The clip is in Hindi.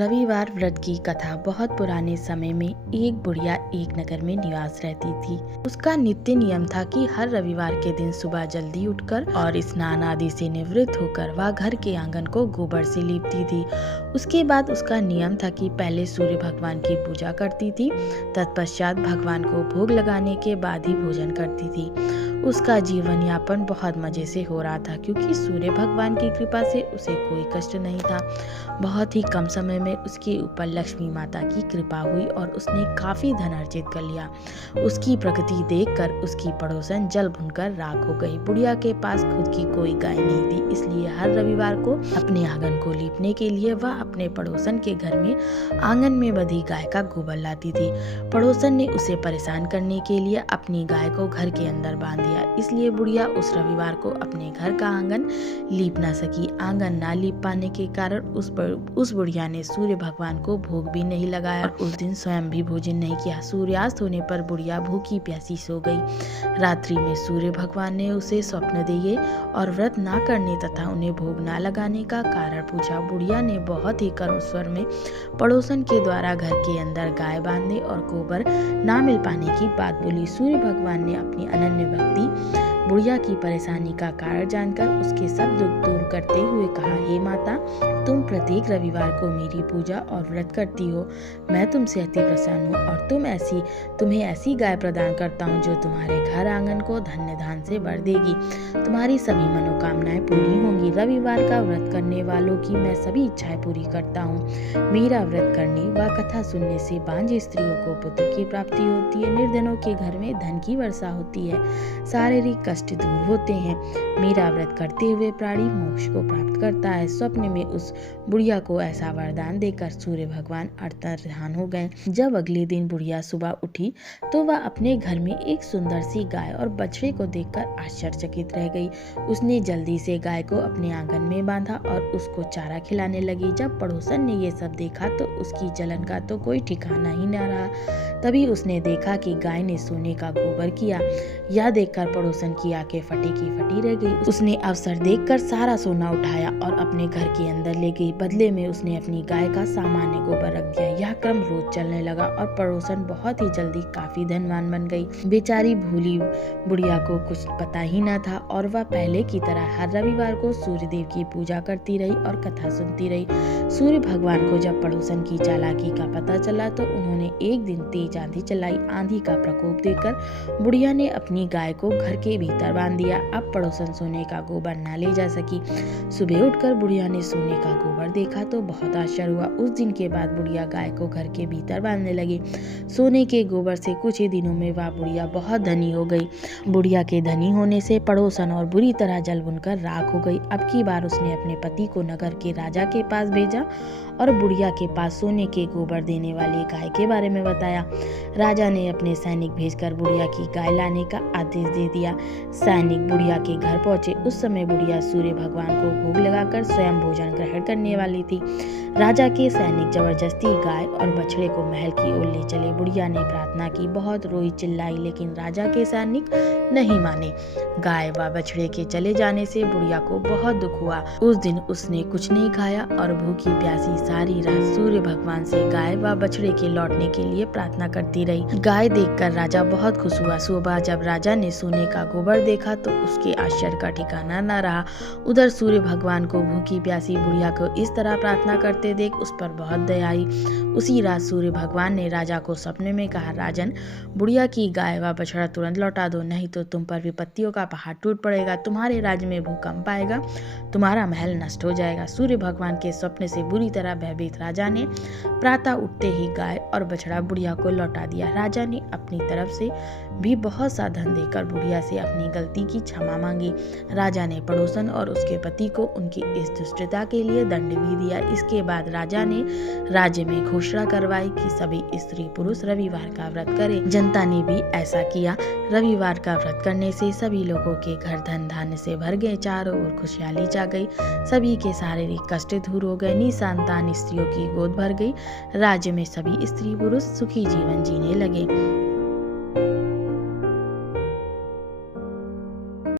रविवार व्रत की कथा। बहुत पुराने समय में एक बुढ़िया एक नगर में निवास रहती थी। उसका नित्य नियम था कि हर रविवार के दिन सुबह जल्दी उठकर और स्नान आदि से निवृत्त होकर वह घर के आंगन को गोबर से लीपती थी। उसके बाद उसका नियम था कि पहले सूर्य भगवान की पूजा करती थी, तत्पश्चात भगवान को भोग लगाने के बाद ही भोजन करती थी। उसका जीवन यापन बहुत मजे से हो रहा था, क्योंकि सूर्य भगवान की कृपा से उसे कोई कष्ट नहीं था। बहुत ही कम समय में उसके ऊपर लक्ष्मी माता की कृपा हुई और उसने काफी धन अर्जित कर लिया। उसकी प्रगति देखकर उसकी पड़ोसन जल भुनकर राख हो गई। बुढ़िया के पास खुद की कोई गाय नहीं थी, इसलिए हर रविवार को अपने आंगन को लीपने के लिए वह अपने पड़ोसन के घर में आंगन में बंधी गाय का गोबर लाती थी। पड़ोसन ने उसे परेशान करने के लिए अपनी गाय को घर के अंदर बांध दिया, इसलिए बुढ़िया उस रविवार को अपने घर का आंगन लीप ना सकी। आंगन ना लीप पाने के कारण उस बुढ़िया ने सूर्य भगवान को भोग भी नहीं लगाया और उस दिन स्वयं भी भोजन नहीं किया। सूर्यास्त होने पर बुढ़िया भूखी प्यासी सो गई। रात्रि में सूर्य भगवान ने उसे स्वप्न दिए और व्रत ना करने तथा उन्हें भोग ना लगाने का कारण पूछा। बुढ़िया ने बहुत ही करुण स्वर में पड़ोसन के द्वारा घर के अंदर गाय बांधने और गोबर ना मिल पाने की बात बोली। सूर्य भगवान ने अपनी अनन्य भक्ति बुढ़िया की परेशानी का कारण जानकर उसके सब दुख दूर करते हुए कहा, हे माता, तुम प्रत्येक रविवार को मेरी पूजा और व्रत करती हो। मैं तुमसे अति प्रसन्न हूँ और तुम्हें ऐसी गाय प्रदान करता हूँ जो तुम्हारे घर आंगन को धन्य धान से भर देगी। तुम्हारी सभी मनोकामनाएं पूरी होंगी। रविवार का व्रत करने वालों की मैं सभी इच्छाएं पूरी करता हूँ। मेरा व्रत करने व कथा सुनने से बांझ स्त्रियों को पुत्र की प्राप्ति होती है, निर्धनों के घर में धन की वर्षा होती है, शारीरिक कष्ट दूर होते हैं। मेरा व्रत करते हुए प्राणी मोक्ष को प्राप्त करता है। स्वप्न में उस बुढ़िया को ऐसा वरदान देकर सूर्य भगवान अंतर्ध्यान हो गए। जब अगले दिन बुढ़िया सुबह उठी तो वह अपने घर में एक सुंदर सी गाय और बछड़े को देखकर आश्चर्यचकित रह गई। उसने जल्दी से गाय को अपने आंगन में बांधा और उसको चारा खिलाने लगी। जब पड़ोसन ने ये सब देखा तो उसकी जलन का तो कोई ठिकाना ही न रहा। तभी उसने देखा कि गाय ने सोने का गोबर किया। यह देखकर पड़ोसन की आंखें फटी की फटी रह गई। उसने अवसर देखकर सारा सोना उठाया और अपने घर के अंदर ले गई। बदले में उसने अपनी गाय का सामान्य गोबर रख दिया। यह क्रम रोज चलने लगा और पड़ोसन बहुत ही जल्दी काफी धनवान बन गई। बेचारी भूली बुढ़िया को कुछ पता ही न था और वह पहले की तरह हर रविवार को सूर्य देव की पूजा करती रही और कथा सुनती रही। सूर्य भगवान को जब पड़ोसन की चालाकी का पता चला तो उन्होंने एक दिन तेज आंधी चलाई। आंधी का प्रकोप देखकर बुढ़िया ने अपनी गाय को घर के भीतर बांध दिया। अब पड़ोसन सोने का गोबर न ले जा सकी। सुबह उठकर बुढ़िया ने सोने का गोबर देखा तो बहुत आश्चर्य हुआ। उस दिन के बाद बुढ़िया गाय को घर के भीतर बांधने लगी। सोने के गोबर से कुछ ही दिनों में वह बुढ़िया बहुत धनी हो गई। बुढ़िया के धनी होने से पड़ोसन और बुरी तरह जल भुनकर राख हो गई। अब की बार उसने अपने पति को नगर के राजा के पास भेजा और बुढ़िया के पास सोने के गोबर देने वाली गाय के बारे में बताया। राजा ने अपने सैनिक भेजकर बुढ़िया की गाय लाने का आदेश दे दिया। सैनिक बुढ़िया के घर पहुंचे। उस समय बुढ़िया सूर्य भगवान को भोग लगाकर स्वयं भोजन ग्रहण करने वाली थी। राजा के सैनिक जबरदस्ती गाय और बछड़े को महल की ओर ले चले। बुढ़िया ने प्रार्थना की, बहुत रोई चिल्लाई, लेकिन राजा के सैनिक नहीं माने। गाय व बछड़े के चले जाने से बुढ़िया को बहुत दुख हुआ। उस दिन उसने कुछ नहीं खाया और भूखी प्यासी सारी रात सूर्य भगवान से गाय व बछड़े के लौटने के लिए प्रार्थना करती रही। गाय देखकर राजा बहुत खुश हुआ। सुबह जब राजा ने सोने का गोबर देखा तो उसके आश्चर्य का ठिकाना न रहा। उधर सूर्य भगवान को भूखी प्यासी बुढ़िया को इस तरह प्रार्थना करते देख उस पर बहुत दया आई। उसी रात सूर्य भगवान ने राजा को सपने में कहा, राजन, बुढ़िया की गाय व बछड़ा तुरंत लौटा दो, नहीं तो तुम पर विपत्तियों का पहाड़ टूट पड़ेगा, तुम्हारे राज्य में भूकंप आएगा, तुम्हारा महल नष्ट हो जाएगा। सूर्य भगवान के स्वप्न से बुरी तरह भयभीत राजा ने प्रातः उठते ही गाय और बछड़ा बुढ़िया को लौटा दिया। राजा ने अपनी तरफ से भी बहुत सा धन देकर बुढ़िया से अपनी गलती की क्षमा मांगी। राजा ने पड़ोसन और उसके पति को उनकी इस दुष्टता के लिए दंड भी दिया। इसके बाद राजा ने राज्य में घोषणा करवाई कि सभी स्त्री पुरुष रविवार का व्रत करें। जनता ने भी ऐसा किया। रविवार का व्रत करने से सभी लोगों के घर धन धान्य से भर गए। चारों ओर खुशहाली छा गई। सभी के शारीरिक कष्ट दूर हो गए। निसंतान स्त्रियों की गोद भर गई। राज्य में सभी स्त्री पुरुष सुखी जीवन जीने लगे।